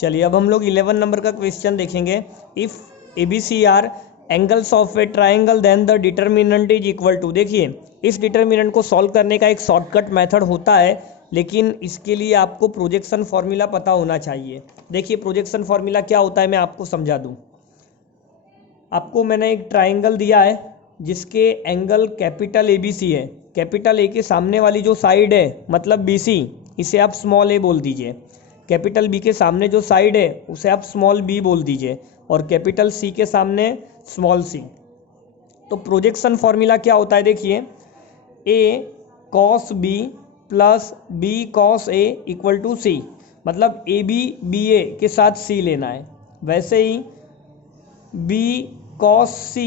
चलिए अब हम लोग 11 नंबर का क्वेश्चन देखेंगे। If ABC are angles of a triangle then the determinant is equal to. देखिए इस डिटर्मिनेंट को सॉल्व करने का एक शॉर्टकट मेथड होता है, लेकिन इसके लिए आपको प्रोजेक्शन फॉर्मूला पता होना चाहिए। देखिए प्रोजेक्शन फॉर्मूला क्या होता है मैं आपको समझा दूँ। आपको मैंने एक ट्राइंगल दिया है जिसके एंगल कैपिटल ABC है। कैपिटल A के सामने वाली जो साइड है मतलब BC, इसे आप स्मॉल a बोल दीजिए। कैपिटल B के सामने जो साइड है उसे आप स्मॉल b बोल दीजिए, और कैपिटल C के सामने स्मॉल c। तो प्रोजेक्शन फॉर्मूला क्या होता है, देखिए a cos b plus b cos a equal to c, मतलब AB BA के साथ c लेना है। वैसे ही b cos c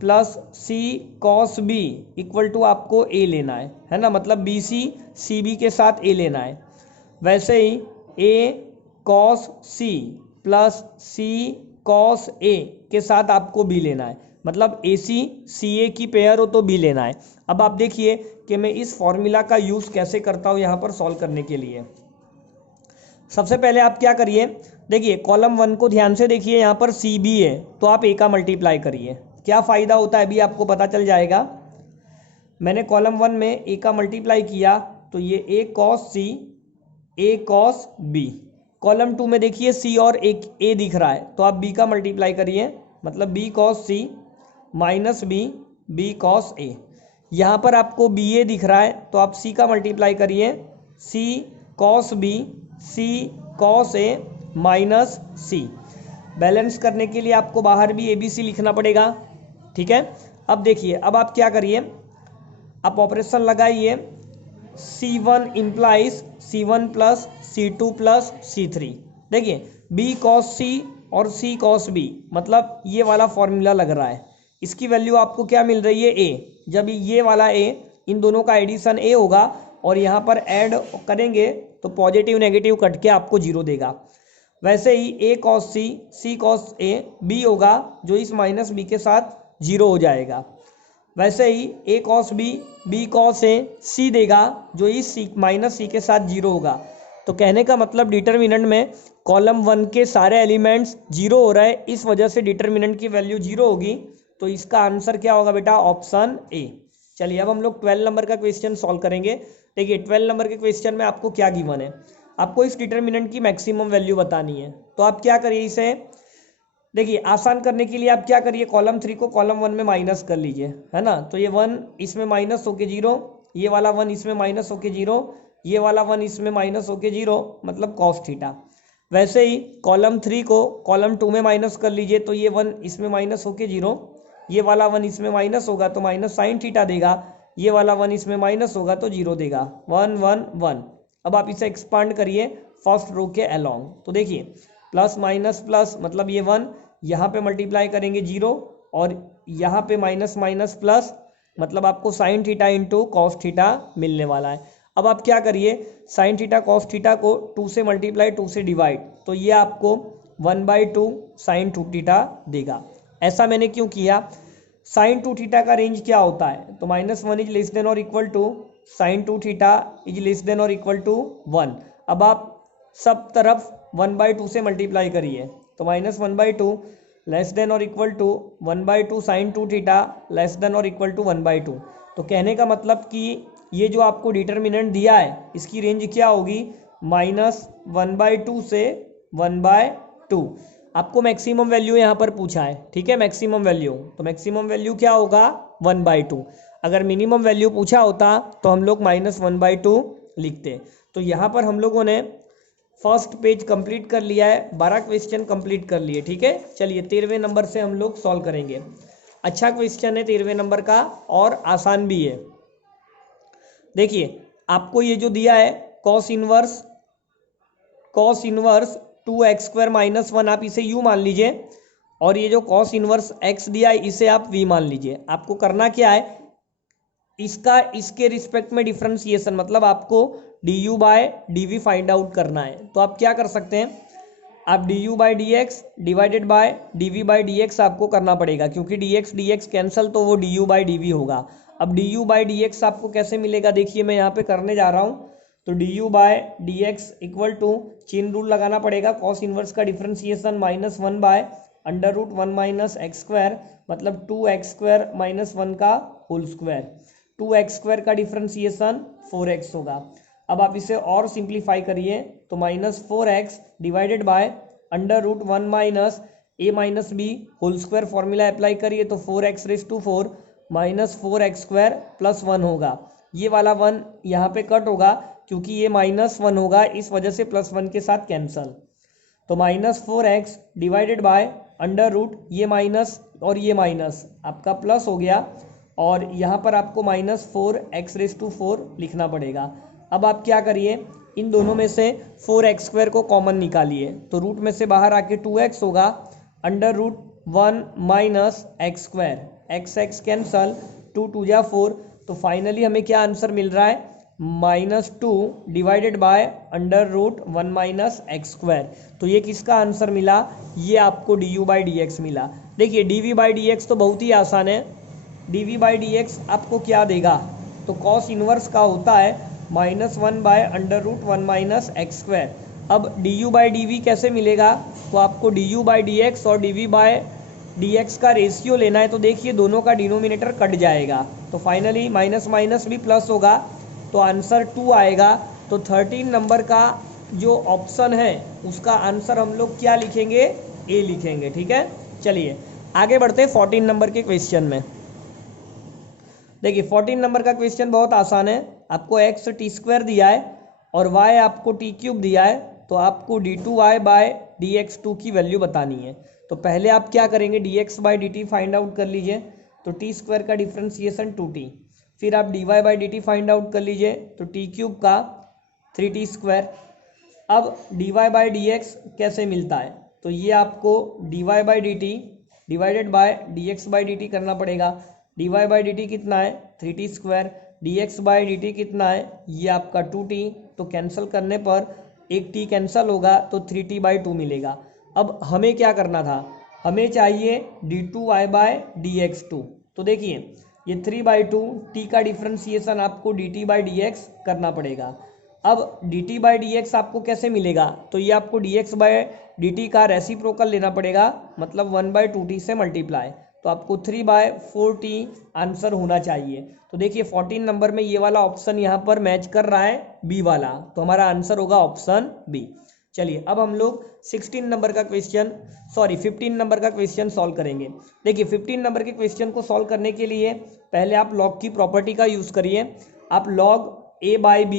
plus c cos b equal to आपको a लेना है ना, मतलब BC CB के साथ a लेना है। वैसे ही a cos c plus c cos a के साथ आपको b लेना है, मतलब AC CA की पेयर हो तो b लेना है। अब आप देखिए कि मैं इस फॉर्मूला का यूज़ कैसे करता हूँ यहाँ पर सॉल्व करने के लिए। सबसे पहले आप क्या करिए, देखिए कॉलम 1 को ध्यान से देखिए, यहाँ पर CB है तो आप a का मल्टीप्लाई करिए। क्या फ़ायदा होता है अभी आपको पता चल जाएगा। मैंने कॉलम 1 में a का मल्टीप्लाई किया तो ये a cos c a cos b। Column 2 में देखिए c और एक a दिख रहा है तो आप b का मल्टीप्लाई करिए, मतलब b cos c minus b cos a। यहाँ पर आपको ba दिख रहा है तो आप c का मल्टीप्लाई करिए, c cos b c cos a minus c। Balance करने के लिए आपको बाहर भी ABC लिखना पड़ेगा, ठीक है। अब देखिए अब आप क्या करिए, आप ऑपरेशन लगाइए, C1 implies C1 plus C2 plus C3। देखिए b cos c और c cos b, मतलब ये वाला फॉर्मूला लग रहा है। इसकी वैल्यू आपको क्या मिल रही है, a। जब ये वाला a, इन दोनों का एडिशन a होगा और यहाँ पर ऐड करेंगे तो पॉजिटिव नेगेटिव कट के आपको 0 देगा। वैसे ही a cos c c cos a b होगा जो इस माइनस b के साथ 0 हो जाएगा। वैसे ही a cos b cos a c देगा जो इस माइनस c के साथ 0 होगा। तो कहने का मतलब डिटर्मिनेंट में कॉलम 1 के सारे एलिमेंट्स 0 हो रहे हैं, इस वजह से डिटर्मिनेंट की वैल्यू 0 होगी। तो इसका आंसर क्या होगा बेटा, ऑप्शन ए। चलिए अब हम लोग 12 नंबर का क्वेश्चन सॉल्व करेंगे। देखिए 12 नंबर के क्वेश्चन में आपको क्या गिवन है, आपको इस डिटर्मिनेंट की मैक्सिमम वैल्यू बतानी है। तो आप क्या करिए, इसे देखिए आसान करने के लिए आप क्या करिए, कॉलम 3 को कॉलम 1 में माइनस कर लीजिए, है ना। तो ये 1 इसमें माइनस होके 0, ये वाला 1 इसमें माइनस होके 0, ये वाला 1 इसमें माइनस होके 0, मतलब कॉस थीटा। वैसे ही कॉलम 3 को कॉलम 2 में माइनस कर लीजिए, तो ये 1 इसमें माइनस होके 0, ये वाला 1 इसमें माइनस होगा तो माइनस साइन थीटा देगा, ये वाला 1 इसमें माइनस होगा तो 0 देगा, 1 1 1। अब आप इसे एक्सपांड करिए फर्स्ट रो के अलोंग। तो देखिए प्लस माइनस प्लस, मतलब ये 1 यहाँ पे मल्टीप्लाई करेंगे 0, और यहाँ पे माइनस माइनस प्लस, मतलब आपको sine theta into cos theta मिलने वाला है। अब आप क्या करिए, साइन थीटा कॉस थीटा को 2 से मल्टीप्लाई 2 से डिवाइड, तो ये आपको 1/2 साइन 2 थीटा देगा। ऐसा मैंने क्यों किया, साइन 2 थीटा का रेंज क्या होता है, तो -1 इज लेस देन और equal to sine 2 theta is less than और इक्वल टू 1। अब आप सब तरफ 1/2 से मल्टीप्लाई करिए, तो -1/2 लेस देन और equal to 1/2 sine 2 theta less than और इक्वल टू 1/2। तो कहने का मतलब कि ये जो आपको डिटर्मिनेंट दिया है इसकी रेंज क्या होगी, -1/2 से 1/2। आपको मैक्सिमम वैल्यू यहाँ पर पूछा है, ठीक है, मैक्सिमम वैल्यू। तो मैक्सिमम वैल्यू क्या होगा, 1/2। अगर मिनिमम वैल्यू पूछा होता तो हम लोग -1/2 लिखते। तो यहाँ पर हम लोगों ने फर्स्ट पेज कंप्लीट कर लिया है, 12 क्वेश्चन कंप्लीट कर लिए, ठीक है। चलिए 13वें नंबर से हम लोग सॉल्व करेंगे। अच्छा क्वेश्चन है 13वें नंबर का और आसान भी है। देखिए आपको ये जो दिया है कॉस इनवर्स 2x² - 1, आप इसे u मान लीजिए, और ये जो कॉस इनवर्स x दिया है इसे आप v मान लीजिए। आपको करना क्या है, इसका इसके रिस्पेक्ट में डिफरेंशिएशन, मतलब आपको du/dv फाइंड आउट करना है। तो आप क्या कर सकते हैं, आप du/dx डिवाइडेड बाय dv/dx आपको करना पड़ेगा, क्योंकि dx कैंसिल तो वो du/dv होगा। अब du/dx आपको कैसे मिलेगा, देखिए मैं यहाँ पे करने जा रहा हूँ। तो d u by d x equal to chain rule लगाना पड़ेगा, कॉस इनवर्स का differentiation -1 by under root 1 minus x square, मतलब 2x² - 1 का होल स्क्वायर। 2x² का डिफ्रेंसिएशन 4x होगा। अब आप इसे और सिंप्लीफाई करिए तो -4x divided by under root 1 minus a minus b whole square formula apply करिए तो 4x⁴ माइनस 4x² प्लस 1 होगा। ये वाला 1 यहाँ पे कट होगा क्योंकि ये -1 होगा, इस वजह से +1 के साथ कैंसल। तो -4x divided by under root ये माइनस और ये माइनस आपका प्लस हो गया, और यहाँ पर आपको -4x⁴ लिखना पड़ेगा। अब आप क्या करिए, इन दोनों में से 4x² को कॉमन निकालिए तो रूट में से बाहर आके 2x होगा, under root 1 minus x², x cancel, 2 2 जा 4, तो फाइनली हमें क्या आंसर मिल रहा है, -2 divided by under root 1 minus x²। तो ये किसका आंसर मिला, ये आपको du/dx मिला। देखिए dv/dx तो बहुत ही आसान है। dv/dx आपको क्या देगा, तो कॉस इनवर्स का होता है -1 by under root 1 minus x²। अब du/dv कैसे मिलेगा, तो आपको du/dx और dv/dx का रेशियो लेना है। तो देखिए दोनों का डिनोमिनेटर कट जाएगा, तो फाइनली माइनस माइनस भी प्लस होगा, तो आंसर 2 आएगा। तो 13 नंबर का जो ऑप्शन है उसका आंसर हम लोग क्या लिखेंगे, ए लिखेंगे। ठीक है, चलिए आगे बढ़ते हैं 14 नंबर के क्वेश्चन में। देखिए 14 नंबर का क्वेश्चन बहुत आसान है। आपको x t² दिया है और y आपको t³ दिया है, तो आपको d2y/dx2 की वैल्यू बतानी है। तो पहले आप क्या करेंगे, dx/dt फाइंड आउट कर लीजिए, तो t² का डिफ्रेंसिएशन 2t, फिर आप dy/dt फाइंड आउट कर लीजिए, तो t³ का 3t²। अब dy/dx कैसे मिलता है, तो ये आपको dy/dt डिवाइडेड बाय dx/dt करना पड़ेगा। dy/dt कितना है 3t², dx/dt कितना है, ये आपका 2t, तो कैंसिल करने पर एक t कैंसिल होगा तो 3t/2 मिलेगा। अब हमें क्या करना था, हमें चाहिए d2y/dx2। तो देखिए ये 3/2 t का डिफ्रेंसिएशन आपको dt/dx करना पड़ेगा। अब dt/dx आपको कैसे मिलेगा, तो ये आपको dx/dt का रेसिप्रोकल लेना पड़ेगा, मतलब 1/2t से मल्टीप्लाई, तो आपको 3/4t आंसर होना चाहिए। तो देखिए 14 नंबर में ये वाला ऑप्शन यहाँ पर मैच कर रहा है बी वाला, तो हमारा आंसर होगा ऑप्शन बी। चलिए अब हम लोग 15 नंबर का क्वेश्चन सॉल्व करेंगे। देखिए 15 नंबर के क्वेश्चन को सॉल्व करने के लिए पहले आप लॉग की प्रॉपर्टी का यूज़ करिए। आप log a/b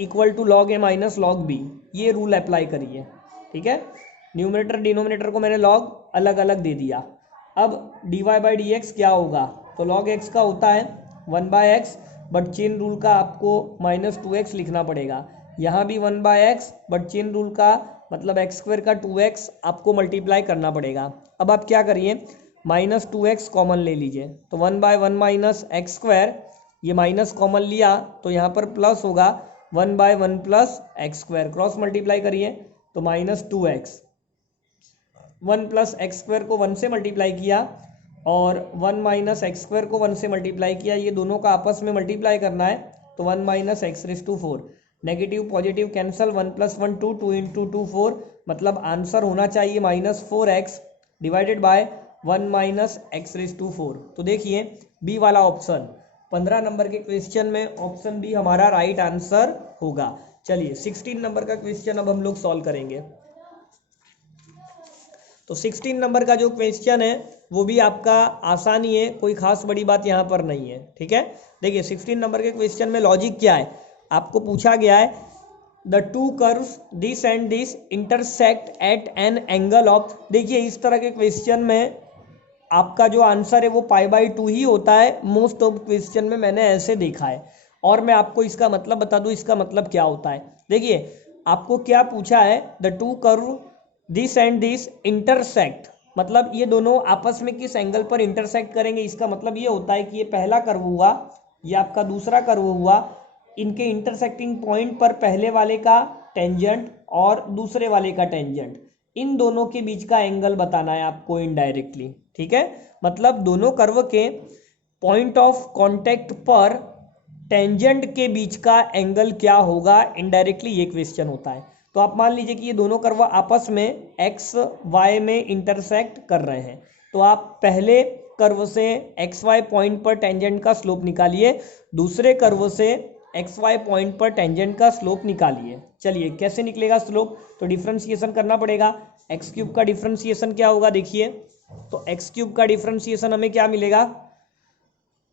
equal to log a minus log b, ये रूल अप्लाई करिए। ठीक है, न्यूमरेटर डिनोमिनेटर को मैंने log अलग अलग दे दिया। अब dy/dx क्या होगा, तो log x का होता है 1/x, बट चेन रूल का आपको -2x लिखना पड़ेगा। यहाँ भी 1/x, बट चेन रूल का मतलब x² का 2x आपको मल्टीप्लाई करना पड़ेगा। अब आप क्या करिए, -2x कॉमन ले लीजिए, तो 1/1 माइनस x², ये माइनस कॉमन लिया तो यहाँ पर प्लस होगा 1/1 प्लस x², क्रॉस मल्टीप्लाई करिए तो -2x, 1 प्लस x² को 1 से मल्टीप्लाई किया और 1 माइनस x² को 1 से मल्टीप्लाई किया, ये दोनों का आपस में मल्टीप्लाई करना है, तो 1 minus x⁴, negative positive cancel, 1 + 1 2, 2 × 2 4, मतलब आंसर होना चाहिए -4x divided bye 1 minus x⁴। तो देखिए बी वाला ऑप्शन 15 नंबर के क्वेश्चन में ऑप्शन बी हमारा राइट आंसर होगा। चलिए 16 नंबर का क्वेश्चन अब हम लोग सॉल्व करेंगे। तो 16 नंबर का जो क्वेश्चन है वो भी आपका आसान ही है, कोई खास बड़ी बात यहाँ पर नहीं है। ठीक है, देखिए 16 नंबर के क्वेश्चन में लॉजिक क्या है, आपको पूछा गया है the two curves this and this intersect at an angle of, देखिए इस तरह के क्वेश्चन में आपका जो आंसर है वो π/2 ही होता है। मोस्ट ऑफ क्वेश्चन में मैंने ऐसे देखा है, और मैं आपको इसका मतलब बता दूं, इसका मतलब क्या होता है। देखिए आपको क्या पूछा है, the two curve this and this intersect, मतलब ये दोनों आपस में किस एंगल पर इंटरसेक्ट करेंगे, इसका मतलब ये होता है कि ये पहला कर्व हुआ, ये आपका दूसरा कर्व हुआ, इनके इंटरसेक्टिंग पॉइंट पर पहले वाले का टेंजेंट और दूसरे वाले का टेंजेंट, इन दोनों के बीच का एंगल बताना है आपको इनडायरेक्टली। ठीक है, मतलब दोनों कर्व के पॉइंट ऑफ कांटेक्ट पर टेंजेंट के बीच का एंगल क्या होगा, इनडायरेक्टली ये क्वेश्चन होता है। तो आप मान लीजिए कि ये दोनों कर्व आपस में एक्स वाई में इंटरसेक्ट कर रहे हैं, तो आप पहले कर्व से एक्स वाई पॉइंट पर टेंजेंट का स्लोप निकालिए, दूसरे कर्व से एक्स वाई पॉइंट पर टेंजेंट का स्लोप निकालिए। चलिए कैसे निकलेगा स्लोप, तो डिफरेंशिएशन करना पड़ेगा। एक्स क्यूब का डिफरेंशिएशन क्या होगा देखिए, तो एक्स क्यूब का डिफरेंशिएशन हमें क्या मिलेगा,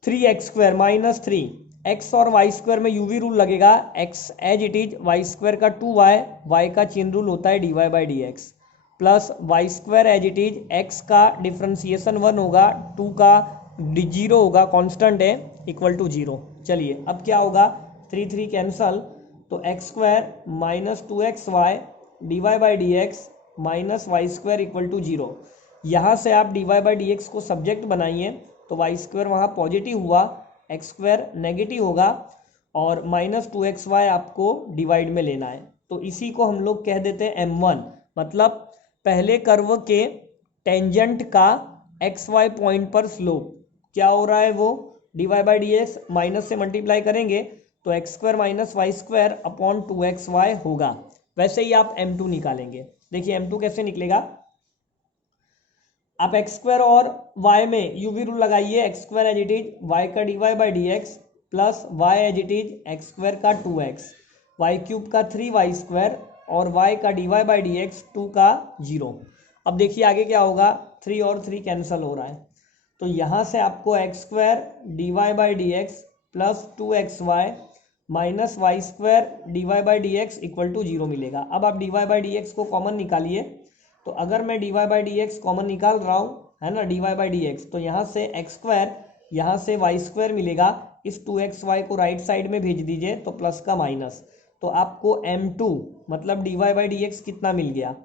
3x² माइनस 3, एक्स और वाई स्क्वायर में यूवी रूल लगेगा, x as it is, y square का 2y, वाई का चेन रूल होता है dy/dx, plus y square as it is, x का डिफरेंशिएशन 1 होगा, 2 का 0 होगा, कांस्टेंट है, इक्वल टू 0। चलिए अब क्या होगा, 3 कैंसल, तो x² minus 2xy dy/dx minus y square equal to 0। यहाँ से आप dy/dx को सब्जेक्ट बनाइए, तो वाई स्क्वायर वहाँ पॉजिटिव हुआ, एक्स स्क्वायर नेगेटिव होगा, और माइनस 2xy आपको डिवाइड में लेना है। तो इसी को हम लोग कह देते हैं m1, मतलब पहले कर्व के टेंजेंट का एक्स वाई पॉइंट पर स्लोप क्या हो रहा है, वो dy/dx माइनस से मल्टीप्लाई करेंगे तो x² minus y square upon 2xy होगा। वैसे ही आप m2 निकालेंगे। देखिए m2 कैसे निकलेगा, आप x² और y में यूवी रूल लगाइए, x² as it is, y का dy/dx plus y as it is, x² का 2x, y क्यूब का 3y² और y का dy/dx 2 का 0। अब देखिए आगे क्या होगा, 3 और 3 कैंसिल हो रहा है, तो यहाँ से आपको x² dy/dx plus 2xy minus y square dy/dx equal to 0 मिलेगा। अब आप dy/dx को कॉमन निकालिए, तो अगर मैं dy/dx कॉमन निकाल रहा हूँ, है ना, dy/dx, तो यहाँ से x², यहाँ से y² मिलेगा, इस 2xy को राइट साइड में भेज दीजिए, तो प्लस का माइनस, तो आपको m2 मतलब dy/dx कितना मिल गया,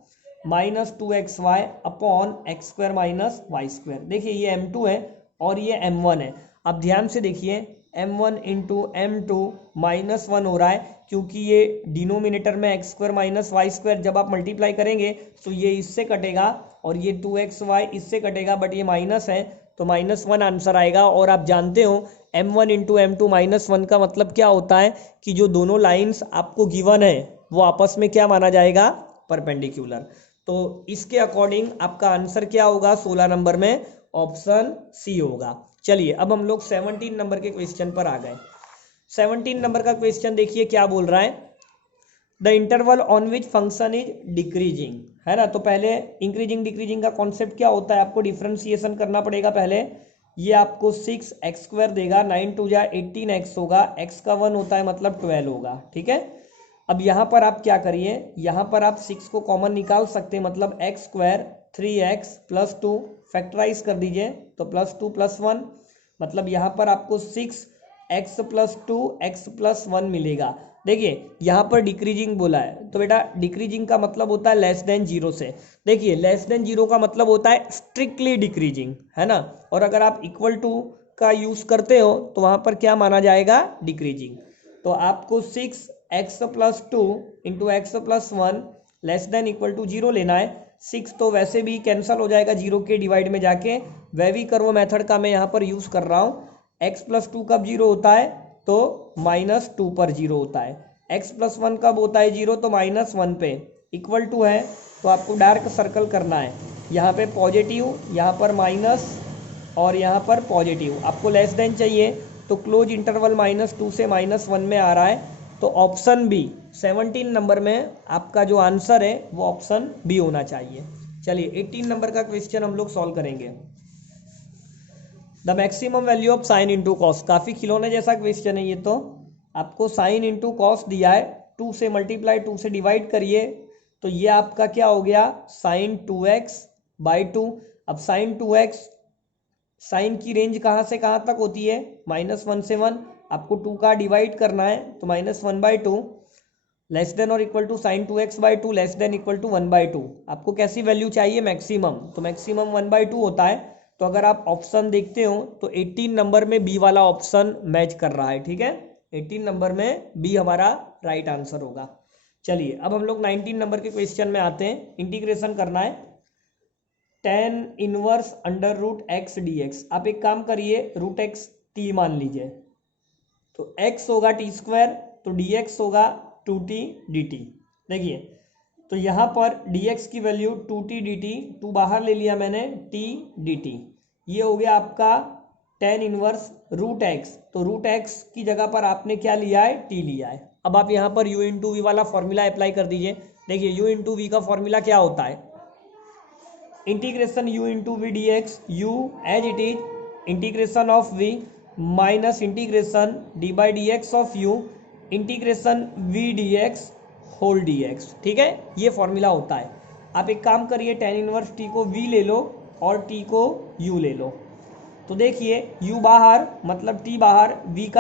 minus 2xy upon x² minus y²। देखिए ये m2 है और ये m1 है। अब ध्यान से देखिए, m1 इंटू m2 माइनस 1 हो रहा है, क्योंकि ये डिनोमिनेटर में x² माइनस y² जब आप मल्टीप्लाई करेंगे तो ये इससे कटेगा और ये 2xy इससे कटेगा, बट ये माइनस है तो -1 आंसर आएगा। और आप जानते हो m1 इंटू m2 -1 का मतलब क्या होता है कि जो दोनों लाइंस आपको गिवन है वो आपस में क्या माना जाएगा, परपेंडिकुलर। तो इसके अकॉर्डिंग आपका आंसर क्या होगा 16 नंबर में, ऑप्शन सी होगा। चलिए अब हम लोग 17 नंबर के क्वेश्चन पर आ गए। 17 नंबर का क्वेश्चन देखिए क्या बोल रहा है, the interval on which function is decreasing, है ना। तो पहले इंक्रीजिंग डिक्रीजिंग का कॉन्सेप्ट क्या होता है, आपको डिफरेंशिएशन करना पड़ेगा पहले। ये आपको 6x² देगा, 9 2 जा 18x होगा, x का 1 होता है मतलब 12 होगा, ठीक है। अब यहाँ पर आप क्या करिए, यहाँ पर आप 6 को कॉमन निकाल सकते हैं, मतलब x² 3x प्लस 2 फैक्टराइज कर दीजिए, तो प्लस 2 प्लस 1, मतलब यहाँ पर आपको 6x प्लस 2 x प्लस 1 मिलेगा। देखिए यहाँ पर डिक्रीजिंग बोला है, तो बेटा डिक्रीजिंग का मतलब होता है लेस देन 0 से। देखिए लेस देन 0 का मतलब होता है स्ट्रिक्टली डिक्रीजिंग, है ना। और अगर आप इक्वल टू का यूज करते हो तो वहाँ पर क्या माना जाएगा, डिक्रीजिंग। तो आपको 6x plus 2 into x plus 1 less than equal to 0 लेना है। 6 तो वैसे भी कैंसिल हो जाएगा 0 के डिवाइड में जाके, वेवी कर्व मेथड का मैं यहाँ पर यूज़ कर रहा हूँ। x प्लस 2 कब 0 होता है, तो -2 पर 0 होता है। x प्लस 1 कब होता है 0, तो -1 पे। इक्वल टू है तो आपको डार्क सर्कल करना है, यहाँ पे पॉजिटिव, यहाँ पर माइनस और यहाँ पर पॉजिटिव। आपको लेस देन चाहिए तो क्लोज इंटरवल -2 से -1 में आ रहा है, तो ऑप्शन बी 17 नंबर में आपका जो आंसर है वो ऑप्शन बी होना चाहिए। चलिए 18 नंबर का क्वेश्चन हम लोग सॉल्व करेंगे। The maximum value of sine into cos, काफ़ी खिलौने जैसा क्वेश्चन है ये। तो आपको साइन इंटू कॉस दिया है, 2 से मल्टीप्लाई 2 से डिवाइड करिए, तो ये आपका क्या हो गया, साइन 2x/2। अब साइन 2x, साइन की रेंज कहाँ से कहाँ तक होती है, -1 से 1। आपको 2 का डिवाइड करना है, तो -1/2 लेस देन और equal to sine 2x/2 less than equal to 1/2। आपको कैसी वैल्यू चाहिए, मैक्सिमम, तो मैक्सिमम 1/2 होता है। तो अगर आप ऑप्शन देखते हो तो 18 नंबर में बी वाला ऑप्शन मैच कर रहा है, ठीक है। 18 नंबर में बी हमारा राइट आंसर होगा। चलिए अब हम लोग 19 नंबर के क्वेश्चन में आते हैं। इंटीग्रेशन करना है, tan inverse under root x dx। आप एक काम करिए, रूट x t मान लीजिए, तो x होगा टी स्क्वायर, तो dx होगा 2t dt। देखिए तो यहाँ पर dx की वैल्यू 2t dt, 2 बाहर ले लिया मैंने, t dt। ये हो गया आपका tan इनवर्स रूट x। तो रूट x की जगह पर आपने क्या लिया है, t लिया है। अब आप यहाँ पर u इंटू वी वाला फॉर्मूला अप्लाई कर दीजिए। देखिए u इंटू वी का फॉर्मूला क्या होता है, integration u into v d x, u as it is integration of v minus integration d by d x of u integration v d x whole d x. ठीक है, ये formula होता है। आप एक काम करिए, tan इनवर्स t को v ले लो और t को u ले लो। तो देखिए u बाहर मतलब t बाहर, v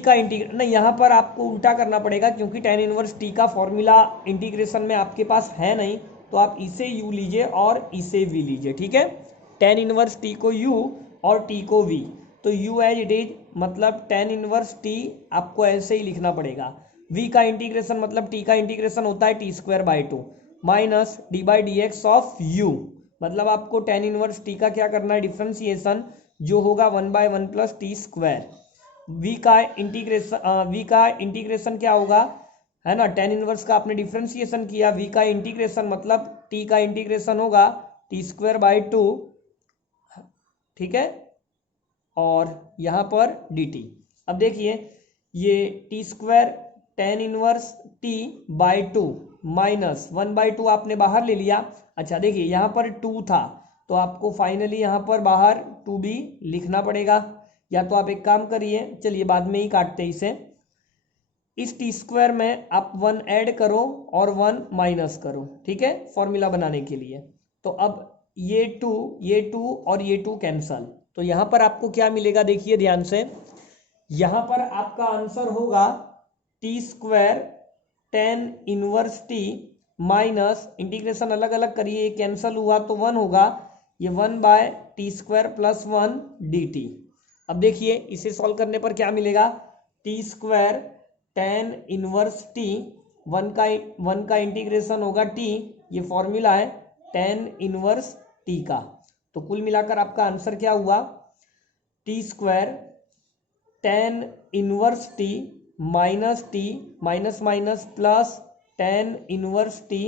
का इंटीग्रेशन नहीं, यहाँ पर आपको उल्टा करना पड़ेगा क्योंकि tan इनवर्स t का फॉर्मूला इंटीग्रेशन में आपके पास है नहीं, तो आप इसे u लीजिए और इसे v लीजिए। ठीक है, tan इनवर्स t को u और t को v, तो u एज इट इज मतलब tan इनवर्स t आपको ऐसे ही लिखना पड़ेगा। v का इंटीग्रेशन मतलब t का इंटीग्रेशन होता है t square by 2 minus D by d x of u, मतलब आपको tan इनवर्स t का क्या करना है, डिफ्रेंसिएशन, जो होगा 1/1 प्लस टी स्क्वायर। v का इंटीग्रेशन क्या होगा, है ना, tan इनवर्स का आपने डिफ्रेंसिएशन किया, v का इंटीग्रेशन मतलब t का इंटीग्रेशन होगा टी स्क्वायर बाई 2। ठीक है, और यहाँ पर dt। अब देखिए ये T square tan inverse t by 2 minus 1/2 आपने बाहर ले लिया। अच्छा देखिए यहाँ पर 2 था, तो आपको फाइनली यहाँ पर बाहर 2 भी लिखना पड़ेगा, या तो आप एक काम करिए, चलिए बाद में ही काटते हैं इसे। इस टी स्क्वायर में आप 1 ऐड करो और 1 माइनस करो, ठीक है, फॉर्मूला बनाने के लिए। तो अब ये 2 और ये 2 कैंसल, तो यहाँ पर आपको क्या मिलेगा, देखिए ध्यान से, यहाँ पर आपका आंसर होगा T square tan inverse t minus integration अलग अलग करिए, ये कैंसल हुआ तो 1 होगा, ये 1 by t square plus 1 dt। अब देखिए इसे सॉल्व करने पर क्या मिलेगा, T square tan inverse t, 1 का इंटीग्रेशन होगा t, ये फॉर्मूला है tan इनवर्स t का। तो कुल मिलाकर आपका आंसर क्या हुआ, T square tan inverse t minus t minus minus plus tan inverse t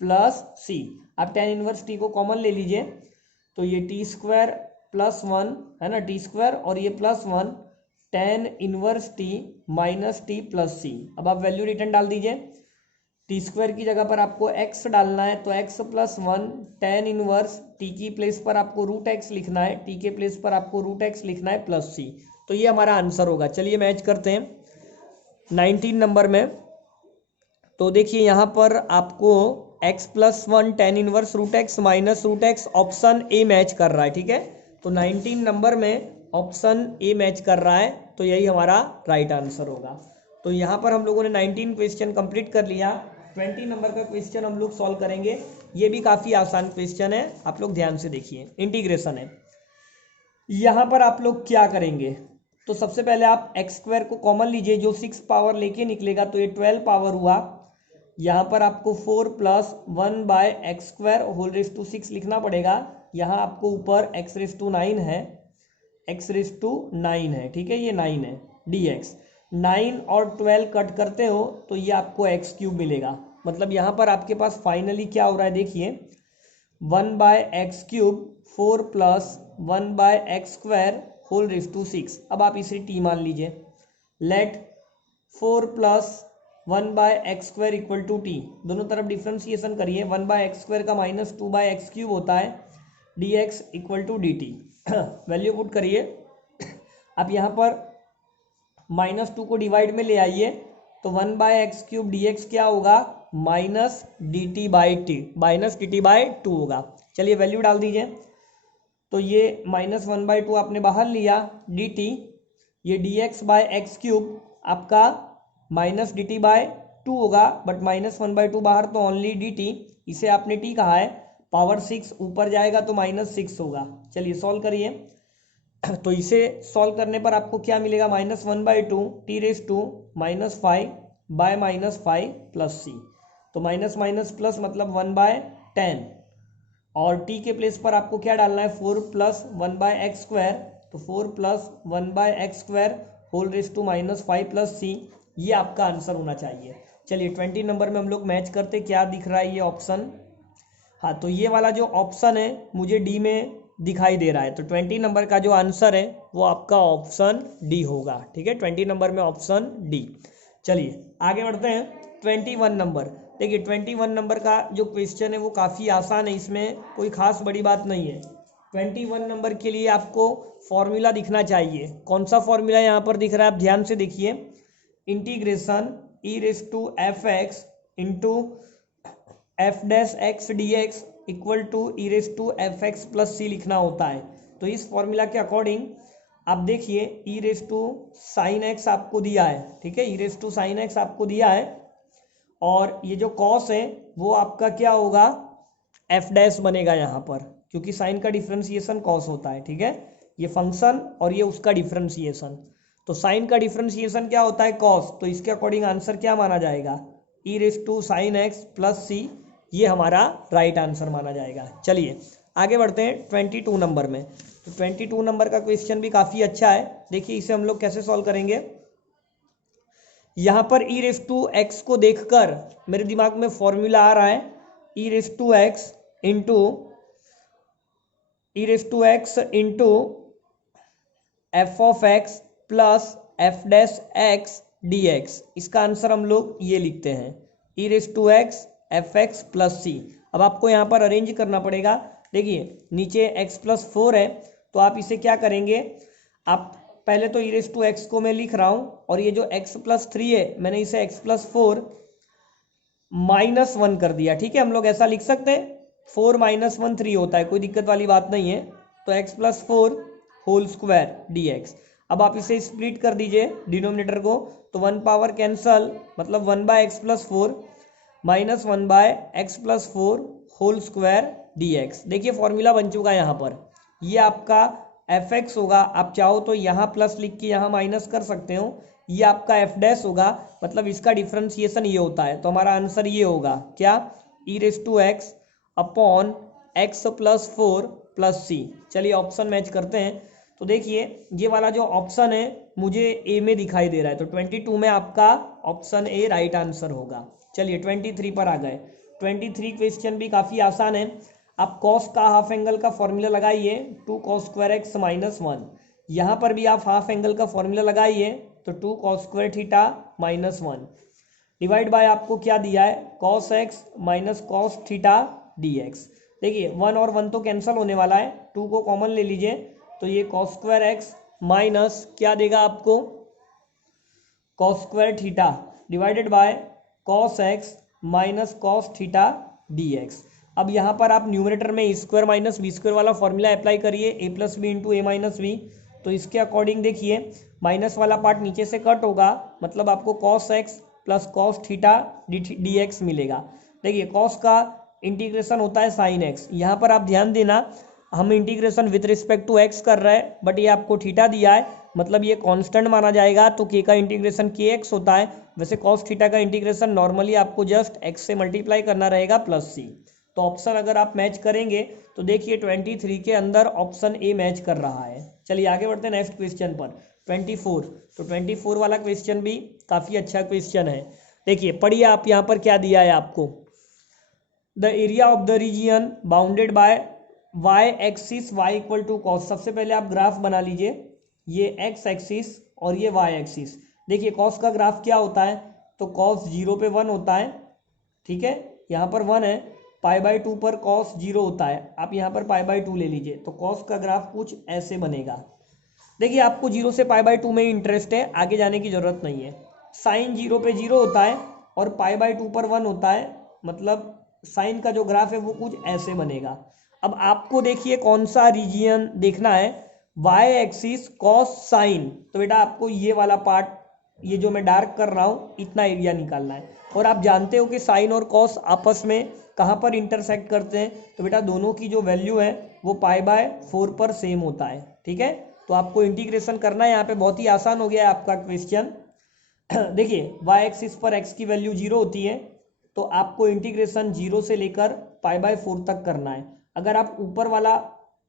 plus c। आप tan इनवर्स t को कॉमन ले लीजिए, तो ये टी स्क्वायर प्लस 1 है ना, टी स्क्वायर और ये plus 1 tan inverse t minus t plus c। अब आप वैल्यू रिटर्न डाल दीजिए, टी स्क्वायर की जगह पर आपको x डालना है, तो x plus 1 tan inverse t की प्लेस पर आपको रूट x लिखना है, t के प्लेस पर आपको रूट x लिखना है प्लस c। तो ये हमारा आंसर होगा। चलिए मैच करते हैं 19 नंबर में। तो देखिए यहाँ पर आपको x plus 1 tan inverse root x minus root x option A match कर रहा है। ठीक है, तो 19 नंबर में ऑप्शन ए मैच कर रहा है, तो यही हमारा राइट आंसर होगा। तो यहाँ पर हम लोगों ने 19 क्वेश्चन कंप्लीट कर लिया। 20 नंबर का क्वेश्चन हम लोग सॉल्व करेंगे। ये भी काफ़ी आसान क्वेश्चन है, आप लोग ध्यान से देखिए, इंटीग्रेशन है। यहाँ पर आप लोग क्या करेंगे, तो सबसे पहले आप एक्स स्क्वायर को कॉमन लीजिए, जो 6 पावर लेके निकलेगा तो ये 12 पावर हुआ। यहाँ पर आपको 4 plus 1 by x square whole raise to 6 लिखना पड़ेगा। यहाँ आपको ऊपर एक्स रेस टू 9 है, एक्स रेस टू 9 है, ठीक है, ये 9 है dx। 9 और 12 कट करते हो तो ये आपको एक्स क्यूब मिलेगा। मतलब यहाँ पर आपके पास फाइनली क्या हो रहा है, देखिए 1 by x cube 4 plus 1 by x square whole raise to 6। अब आप इसे t मान लीजिए, let 4 plus 1 by x square equal to t, दोनों तरफ डिफ्रेंसिएशन करिए, 1 बाय एक्स स्क्वायर का माइनस 2 बाय एक्स क्यूब होता है, dx equal to dt। Value put करिए। अब यहाँ पर -2 को डिवाइड में ले आइए, तो 1 बाय एक्स क्यूब dx क्या होगा, minus dt by T, minus dt by 2 होगा। चलिए वैल्यू डाल दीजिए, तो ये -1/2 आपने बाहर लिया dt, ये dx बाय एक्स क्यूब आपका माइनस dt बाय 2 होगा, बट -1/2 बाहर तो ओनली dt, इसे आपने t कहा है, पावर 6 ऊपर जाएगा तो -6 होगा। चलिए सॉल्व करिए। तो इसे सॉल्व करने पर आपको क्या मिलेगा, -1/2 t raise to -5 by -5 plus c। तो माइनस माइनस प्लस मतलब 1/10, और t के प्लेस पर आपको क्या डालना है, 4 प्लस 1 बाय एक्स स्क्वायर, तो 4 plus 1 by x square whole raise to -5 plus C, ये आपका आंसर होना चाहिए। चलिए 20 नंबर में हम लोग मैच करते, क्या दिख रहा है ये ऑप्शन। हाँ, तो ये वाला जो ऑप्शन है मुझे डी में दिखाई दे रहा है, तो 20 नंबर का जो आंसर है वो आपका ऑप्शन डी होगा। ठीक है, 20 नंबर में ऑप्शन डी। चलिए आगे बढ़ते हैं 21 नंबर। देखिए 21 नंबर का जो क्वेश्चन है वो काफ़ी आसान है, इसमें कोई खास बड़ी बात नहीं है। 21 नंबर के लिए आपको फॉर्मूला दिखना चाहिए। कौन सा फॉर्मूला यहाँ पर दिख रहा है, आप ध्यान से देखिए। Integration E raise to F X into F dash X D x equal to E raise to F X plus C लिखना होता है। तो इस फॉर्मूला के अकॉर्डिंग आप देखिए ई रेस टू साइन एक्स आपको दिया है। ठीक है, E raise to sine x आपको दिया है, और ये जो कॉस है वो आपका क्या होगा, एफ डैश बनेगा यहाँ पर, क्योंकि साइन का डिफ्रेंसिएशन कॉस होता है। ठीक है, ये फंक्शन और ये उसका डिफ्रेंसिएशन, तो साइन का डिफ्रेंसिएशन क्या होता है, कॉस, तो इसके अकॉर्डिंग आंसर क्या माना जाएगा, E raise to sine X plus C, ये हमारा राइट आंसर माना जाएगा। चलिए आगे बढ़ते हैं 22 नंबर में। तो 22 नंबर का क्वेश्चन भी काफ़ी अच्छा है। देखिए इसे हम लोग कैसे सॉल्व करेंगे। यहाँ पर ई रेस टू एक्स को देखकर मेरे दिमाग में फॉर्मूला आ रहा है, E raise to X into F of X plus F dash X D X. इसका आंसर हम लोग ये लिखते हैं, E raise to X F X plus C. अब आपको यहाँ पर अरेंज करना पड़ेगा। देखिए नीचे x प्लस 4 है, तो आप इसे क्या करेंगे, आप पहले तो ई रेस टू एक्स को मैं लिख रहा हूँ, और ये जो x प्लस 3 है मैंने इसे x प्लस 4 -1 कर दिया। ठीक है, हम लोग ऐसा लिख सकते हैं, 4 - 1 3 होता है, कोई दिक्कत वाली बात नहीं है। तो x plus 4 whole square d x. अब आप इसे स्प्लिट कर दीजिए डिनोमिनेटर को, तो 1 पावर कैंसल, मतलब 1/x plus 4 -1/x plus 4 whole square d x. देखिए फॉर्मूला बन चुका है यहाँ पर, ये आपका एफ एक्स होगा, आप चाहो तो यहाँ प्लस लिख के यहाँ माइनस कर सकते हो, ये आपका एफ डैश होगा, मतलब इसका डिफ्रेंसिएशन ये होता है। तो हमारा आंसर ये होगा क्या, E raise to X upon X plus 4 plus C. चलिए ऑप्शन मैच करते हैं। तो देखिए ये वाला जो ऑप्शन है मुझे ए में दिखाई दे रहा है, तो 22 में आपका ऑप्शन ए राइट आंसर होगा। चलिए 23 पर आ गए। 23 क्वेश्चन भी काफ़ी आसान है। आप कॉस का हाफ एंगल का फॉर्मूला लगाइए, 2 cos स्क्वायर एक्स -1। यहाँ पर भी आप हाफ एंगल का फॉर्मूला लगाइए, तो 2 cos square theta -1 divide by आपको क्या दिया है, cos x minus cos theta D x. देखिए 1 और 1 तो कैंसिल होने वाला है, 2 को कॉमन ले लीजिए, तो ये cos स्क्वायर एक्स माइनस क्या देगा आपको, cos square theta divided by cos x minus cos theta D x. अब यहाँ पर आप न्यूमरेटर में ए स्क्वायर माइनस बी स्क्वायर वाला फॉर्मूला अप्लाई करिए, ए प्लस बी इंटू ए माइनस बी। तो इसके अकॉर्डिंग देखिए माइनस वाला पार्ट नीचे से कट होगा, मतलब आपको cos x plus cos theta D x मिलेगा। देखिए cos का इंटीग्रेशन होता है sin x, यहाँ पर आप ध्यान देना हम integration with respect to x कर रहे हैं, बट ये आपको थीटा दिया है, मतलब ये कांस्टेंट माना जाएगा, तो k का इंटीग्रेशन kx होता है। वैसे cos थीटा का इंटीग्रेशन नॉर्मली आपको जस्ट x से मल्टीप्लाई करना रहेगा प्लस c। तो ऑप्शन अगर आप मैच करेंगे तो देखिए 23 के अंदर ऑप्शन ए मैच कर रहा है। चलिए आगे बढ़ते हैं नेक्स्ट क्वेश्चन पर 24। तो 24 वाला क्वेश्चन भी काफ़ी अच्छा क्वेश्चन है। देखिए पढ़िए आप, यहाँ पर क्या दिया है आपको, the area of the region bounded by y axis y equal to cos. सबसे पहले आप ग्राफ बना लीजिए, ये x एक्सिस और ये y एक्सिस। देखिए कॉस का ग्राफ क्या होता है, तो कॉस 0 पे 1 होता है। ठीक है, यहाँ पर 1 है, π/2 पर कॉस 0 होता है, आप यहाँ पर π/2 ले लीजिए, तो कॉस का ग्राफ कुछ ऐसे बनेगा। देखिए आपको 0 से π/2 में इंटरेस्ट है, आगे जाने की जरूरत नहीं है। साइन 0 पे 0 होता है और π/2 पर 1 होता है, मतलब साइन का जो ग्राफ है वो कुछ ऐसे बनेगा। अब आपको देखिए कौन सा रीजियन देखना है, y एक्सिस कॉस साइन, तो बेटा आपको ये वाला पार्ट, ये जो मैं डार्क कर रहा हूँ, इतना एरिया निकालना है। और आप जानते हो कि साइन और कॉस आपस में कहाँ पर इंटरसेक्ट करते हैं, तो बेटा दोनों की जो वैल्यू है वो π/4 पर सेम होता है। ठीक है, तो आपको इंटीग्रेशन करना है, यहाँ पे बहुत ही आसान हो गया है आपका क्वेश्चन। देखिए y एक्सिस पर x की वैल्यू 0 होती है, तो आपको इंटीग्रेशन 0 से लेकर π/4 तक करना है। अगर आप ऊपर वाला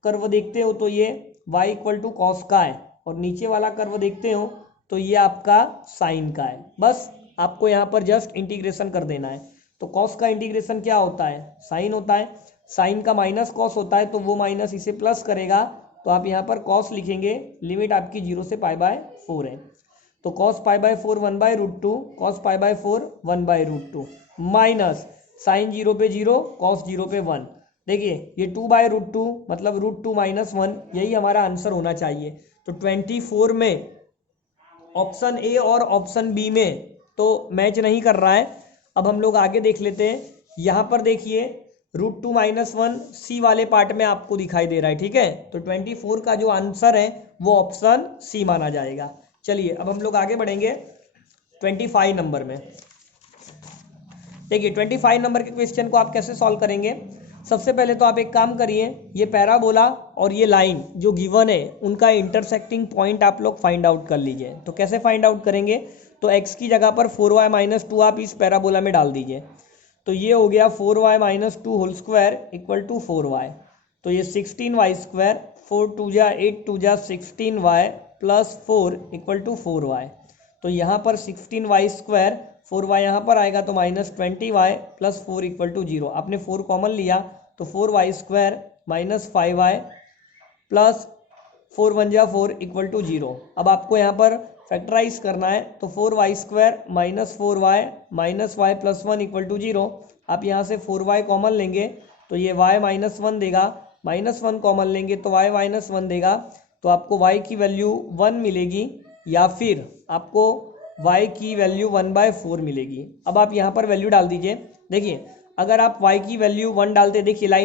कर्व देखते हो तो ये y इक्वल टू कॉस का है, और नीचे वाला कर्व देखते हो तो ये आपका साइन का है। बस आपको यहाँ पर जस्ट इंटीग्रेशन कर देना है। तो कॉस का इंटीग्रेशन क्या होता है, साइन होता है। साइन का माइनस कॉस होता है, तो वो माइनस इसे प्लस करेगा, तो आप यहाँ पर कॉस लिखेंगे। लिमिट आपकी 0 से π/4 है। तो कॉस π/4 1/√2, कॉस π/4 1/√2 माइनस साइन 0 पे 0, कॉस 0 पे 1। देखिए ये 2/√2 मतलब √2 - 1, यही हमारा आंसर होना चाहिए। तो 24 में ऑप्शन ए और ऑप्शन बी में तो मैच नहीं कर रहा है। अब हम लोग आगे देख लेते हैं। यहाँ पर देखिए √2 - 1 सी वाले पार्ट में आपको दिखाई दे रहा है, ठीक है। तो 24 का जो आंसर है वो ऑप्शन सी माना जाएगा। चलिए अब हम लोग आगे बढ़ेंगे 25 नंबर में। देखिए 25 नंबर के क्वेश्चन को आप कैसे सॉल्व करेंगे। सबसे पहले तो आप एक काम करिए, ये पैराबोला और ये लाइन जो गिवन है उनका इंटरसेक्टिंग पॉइंट आप लोग फाइंड आउट कर लीजिए। तो कैसे फाइंड आउट करेंगे, तो x की जगह पर 4y - 2 आप इस पैराबोला में डाल दीजिए। तो ये हो गया 4y - 2 whole square equal to 4y। तो ये 16y², 4 2 जा 8 2 जा 16y plus 4 equal to 4y। तो यहाँ पर 16y², 4y यहाँ पर आएगा तो -20y प्लस 4 इक्वल टू 0। आपने 4 कॉमन लिया तो 4y² माइनस 5y प्लस 4 1 जा 4 इक्वल टू 0। अब आपको यहाँ पर फैक्टराइज करना है, तो 4y² minus 4y minus y plus 1 equal to 0। आप यहाँ से 4y कॉमन लेंगे तो ये y -1 देगा, -1 कॉमन लेंगे तो y -1 देगा। तो आपको y की वैल्यू 1 मिलेगी या फिर आपको y की वैल्यू 1/4 मिलेगी। अब आप यहाँ पर वैल्यू डाल दीजिए। देखिए अगर आप y की वैल्यू 1 डालते, देखिए लाइन